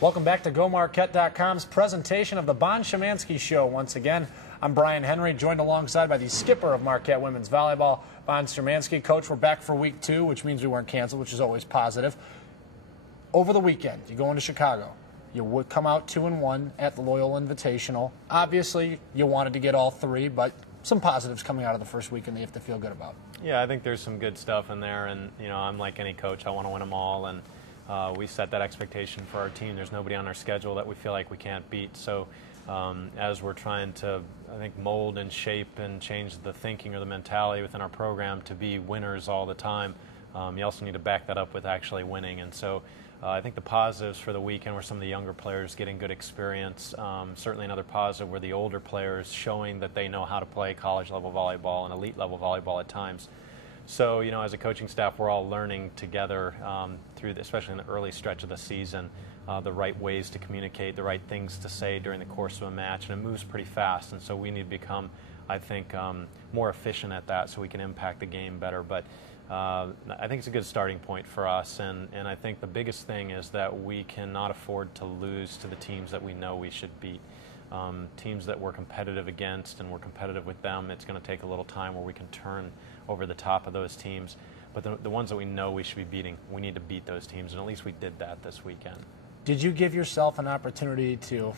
Welcome back to GoMarquette.com's presentation of the Bond Shymansky Show. Once again, I'm Brian Henry, joined alongside by the skipper of Marquette Women's Volleyball, Bond Shymansky. Coach, we're back for week 2, which means we weren't canceled, which is always positive. Over the weekend, you go into Chicago. You would come out 2-1 at the Loyola Invitational. Obviously, you wanted to get all 3, but some positives coming out of the first weekend that you have to feel good about. Yeah, I think there's some good stuff in there, and I'm like any coach. I want to win them all, and we set that expectation for our team. There's nobody on our schedule that we feel like we can't beat. So as we're trying to, I think, mold and shape and change the thinking or the mentality within our program to be winners all the time, you also need to back that up with actually winning. And so I think the positives for the weekend were some of the younger players getting good experience. Certainly another positive were the older players showing that they know how to play college-level volleyball and elite-level volleyball at times. So, as a coaching staff, we're all learning together especially in the early stretch of the season, the right ways to communicate, the right things to say during the course of a match, and it moves pretty fast. And so we need to become, I think, more efficient at that so we can impact the game better. But I think it's a good starting point for us, and I think the biggest thing is that we cannot afford to lose to the teams that we know we should beat. Teams that we're competitive against and we're competitive with them, it's going to take a little time where we can turn over the top of those teams. But the ones that we know we should be beating, we need to beat those teams, and at least we did that this weekend. Did you give yourself an opportunity to,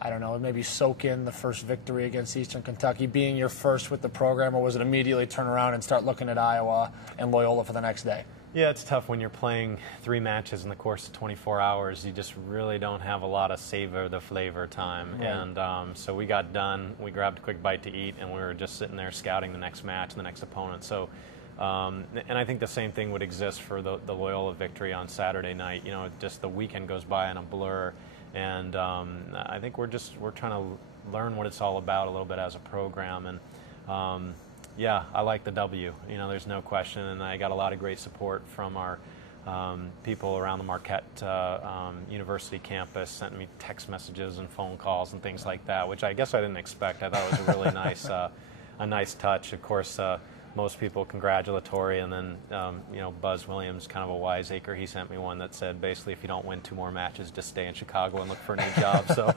I don't know, maybe soak in the first victory against Eastern Kentucky, being your first with the program, or was it immediately turn around and start looking at Iowa and Loyola for the next day? Yeah, it's tough when you're playing 3 matches in the course of 24 hours. You just really don't have a lot of savor the flavor time. Right. And so we got done, we grabbed a quick bite to eat, and we were just sitting there scouting the next match and the next opponent. So, and I think the same thing would exist for the Loyola victory on Saturday night. Just the weekend goes by in a blur. And I think we're trying to learn what it's all about a little bit as a program. And yeah, I like the W. There's no question. And I got a lot of great support from our people around the Marquette University campus, sent me text messages and phone calls and things like that, which I guess I didn't expect. I thought it was a really nice, a nice touch. Of course, most people congratulatory, and then Buzz Williams, kind of a wiseacre, he sent me one that said basically, if you don't win 2 more matches, just stay in Chicago and look for a new job. So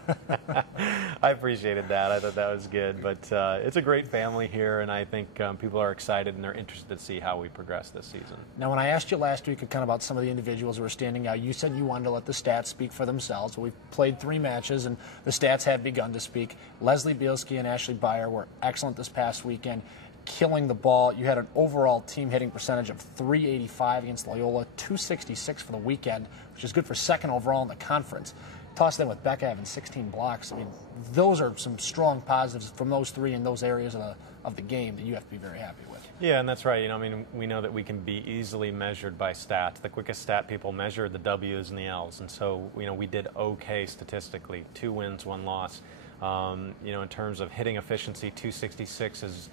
I appreciated that. I thought that was good. But it's a great family here, and I think people are excited and they're interested to see how we progress this season. Now, when I asked you last week kind of about some of the individuals who were standing out, you said you wanted to let the stats speak for themselves. Well, we've played 3 matches, and the stats have begun to speak. Leslie Bielski and Ashley Beyer were excellent this past weekend, killing the ball. You had an overall team hitting percentage of .385 against Loyola, .266 for the weekend, which is good for 2nd overall in the conference. Tossed in with Becca having 16 blocks. I mean, those are some strong positives from those 3 in those areas of the game that you have to be very happy with. Yeah, and that's right. We know that we can be easily measured by stats. The quickest stat people measure the W's and the L's, and so we did okay statistically. 2 wins, 1 loss. In terms of hitting efficiency, .266 is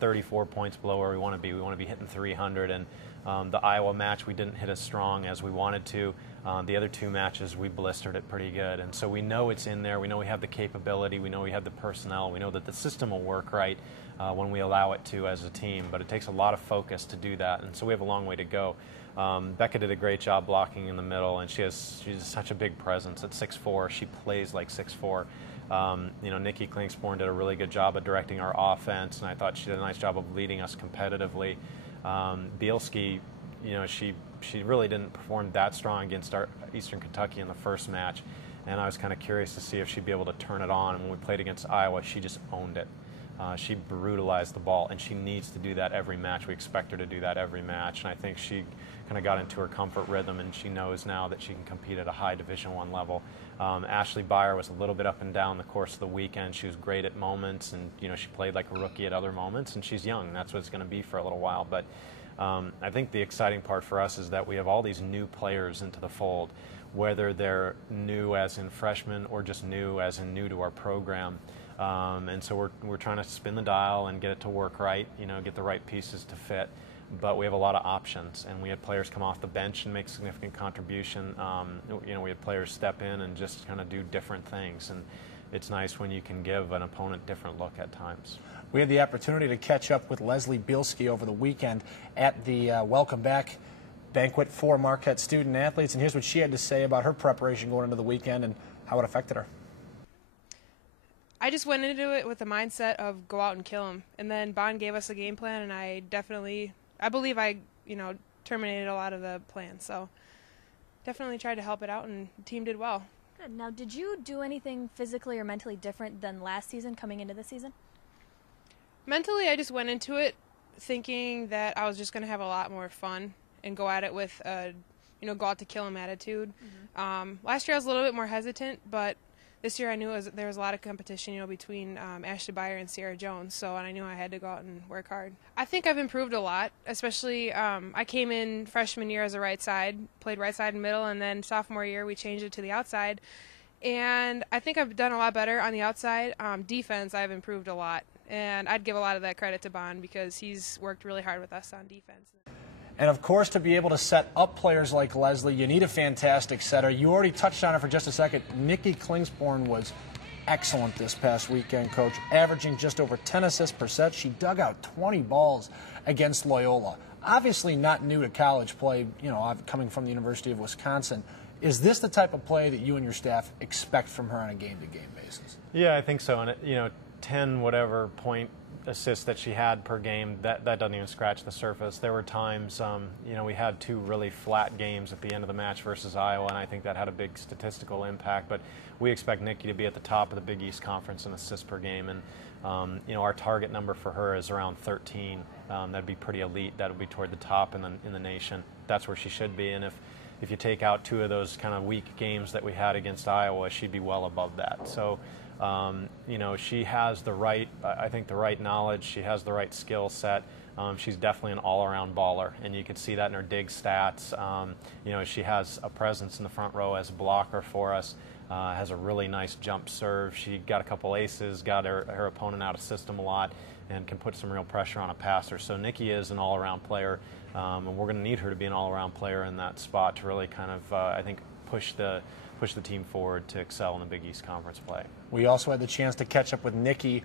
34 points below where we want to be. We want to be hitting 300, and the Iowa match we didn't hit as strong as we wanted to. The other 2 matches we blistered it pretty good, and so we know it's in there. We know we have the capability. We know we have the personnel. We know that the system will work right when we allow it to as a team, but it takes a lot of focus to do that, and so we have a long way to go. Becca did a great job blocking in the middle, and she's such a big presence at 6'4". She plays like 6'4". Nikki Klingsporn did a really good job of directing our offense, and I thought she did a nice job of leading us competitively. Bielski, she really didn't perform that strong against our Eastern Kentucky in the first match, and I was kind of curious to see if she'd be able to turn it on. And when we played against Iowa, she just owned it. She brutalized the ball, and she needs to do that every match. We expect her to do that every match, and I think she kind of got into her comfort rhythm, and she knows now that she can compete at a high Division I level. Ashley Beyer was a little bit up and down the course of the weekend. She was great at moments, and she played like a rookie at other moments, and she's young. That's what it's going to be for a little while. But I think the exciting part for us is that we have all these new players into the fold, whether they're new as in freshmen or just new as in new to our program. And so we're trying to spin the dial and get it to work right, get the right pieces to fit. But we have a lot of options, and we had players come off the bench and make significant contribution. We had players step in and just kind of do different things, and it's nice when you can give an opponent different look at times. We had the opportunity to catch up with Leslie Bielski over the weekend at the Welcome Back banquet for Marquette student athletes, and here's what she had to say about her preparation going into the weekend and how it affected her. I just went into it with the mindset of go out and kill him, and then Bond gave us a game plan, and I believe I terminated a lot of the plans, so definitely tried to help it out, and the team did well. Good. Now, did you do anything physically or mentally different than last season coming into this season? Mentally, I just went into it thinking that I was just going to have a lot more fun and go at it with a, go out to kill him attitude. Mm-hmm. Last year I was a little bit more hesitant, but this year I knew there was a lot of competition, between Ashley Byer and Sierra Jones, and I knew I had to go out and work hard. I think I've improved a lot, especially I came in freshman year as a right side, played right side and middle, and then sophomore year we changed it to the outside. And I think I've done a lot better on the outside. Defense, I've improved a lot, and I'd give a lot of that credit to Bond because he's worked really hard with us on defense. And, of course, to be able to set up players like Leslie, you need a fantastic setter. You already touched on it for just a second. Nikki Klingsborn was excellent this past weekend, Coach, averaging just over 10 assists per set. She dug out 20 balls against Loyola. Obviously not new to college play, coming from the University of Wisconsin. Is this the type of play that you and your staff expect from her on a game-to-game basis? Yeah, I think so. And, 10 whatever point assists that she had per game, that doesn't even scratch the surface. There were times, we had 2 really flat games at the end of the match versus Iowa, and I think that had a big statistical impact. But we expect Nikki to be at the top of the Big East Conference in assists per game, and our target number for her is around 13. That'd be pretty elite. That would be toward the top in the nation. That's where she should be, and if you take out 2 of those kind of weak games that we had against Iowa, she'd be well above that. So. She has the right knowledge. She has the right skill set. She's definitely an all-around baller, and you can see that in her dig stats. She has a presence in the front row as a blocker for us. Has a really nice jump serve. She got a couple aces, got her opponent out of system a lot, and can put some real pressure on a passer. So Nikki is an all-around player, and we're going to need her to be an all-around player in that spot to really kind of, I think, push the team forward to excel in the Big East Conference play. We also had the chance to catch up with Nikki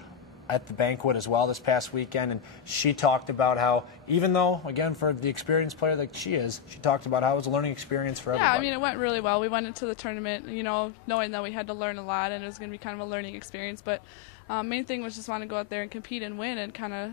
at the banquet as well this past weekend, and she talked about how, even though, again, for the experienced player that she is, she talked about how it was a learning experience for everybody. Yeah, I mean, it went really well. We went into the tournament, knowing that we had to learn a lot, and it was going to be kind of a learning experience, but main thing was just want to go out there and compete and win and kind of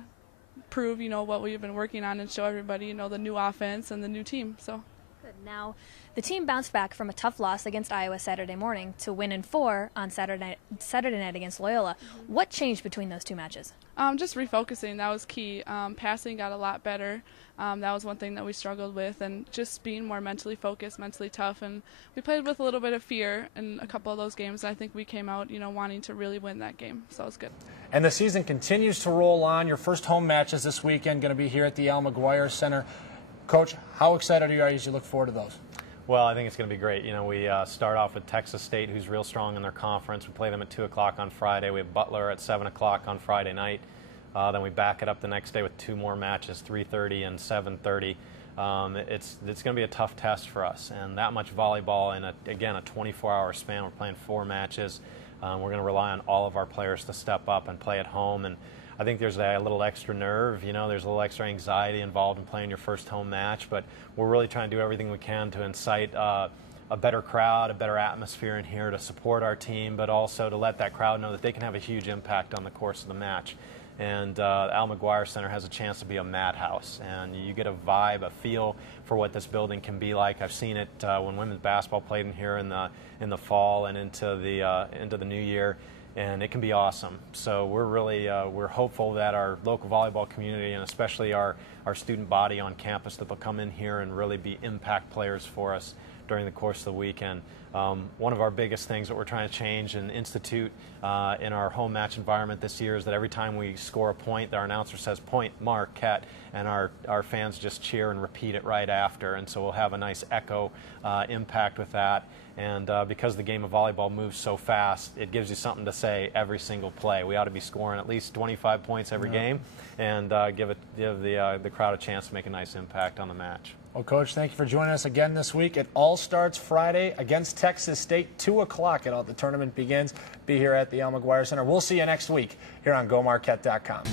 prove, what we've been working on and show everybody, the new offense and the new team. So. Good. Now, the team bounced back from a tough loss against Iowa Saturday morning to win in 4 on Saturday night against Loyola. Mm-hmm. What changed between those 2 matches? Just refocusing. That was key. Passing got a lot better. That was one thing that we struggled with, and just being more mentally focused, mentally tough. And we played with a little bit of fear in a couple of those games. I think we came out, wanting to really win that game. So it was good. And the season continues to roll on. Your first home matches this weekend going to be here at the Al McGuire Center. Coach, how excited are you as you look forward to those? Well, I think it's going to be great. We start off with Texas State, who's real strong in their conference. We play them at 2 o'clock on Friday. We have Butler at 7 o'clock on Friday night. Then we back it up the next day with 2 more matches, 3:30 and 7:30. It's going to be a tough test for us. And that much volleyball in, again, a 24-hour span. We're playing 4 matches. We're going to rely on all of our players to step up and play at home. And I think there's a little extra nerve, there's a little extra anxiety involved in playing your first home match, but we're really trying to do everything we can to incite a better crowd, a better atmosphere in here to support our team, but also to let that crowd know that they can have a huge impact on the course of the match. And Al McGuire Center has a chance to be a madhouse, and you get a vibe, a feel for what this building can be like. I've seen it when women's basketball played in here in the fall and into the new year. And it can be awesome. So we're really we're hopeful that our local volleyball community and especially our student body on campus, that they'll come in here and really be impact players for us during the course of the weekend. One of our biggest things that we're trying to change and institute in our home match environment this year is that every time we score a point, our announcer says, "Point Marquette," and our fans just cheer and repeat it right after. And so we'll have a nice echo impact with that. And because the game of volleyball moves so fast, it gives you something to say every single play. We ought to be scoring at least 25 points every game, and give the crowd a chance to make a nice impact on the match. Well, Coach, thank you for joining us again this week. It all starts Friday against Texas State, 2 o'clock. The tournament begins. Be here at the Al McGuire Center. We'll see you next week here on GoMarquette.com.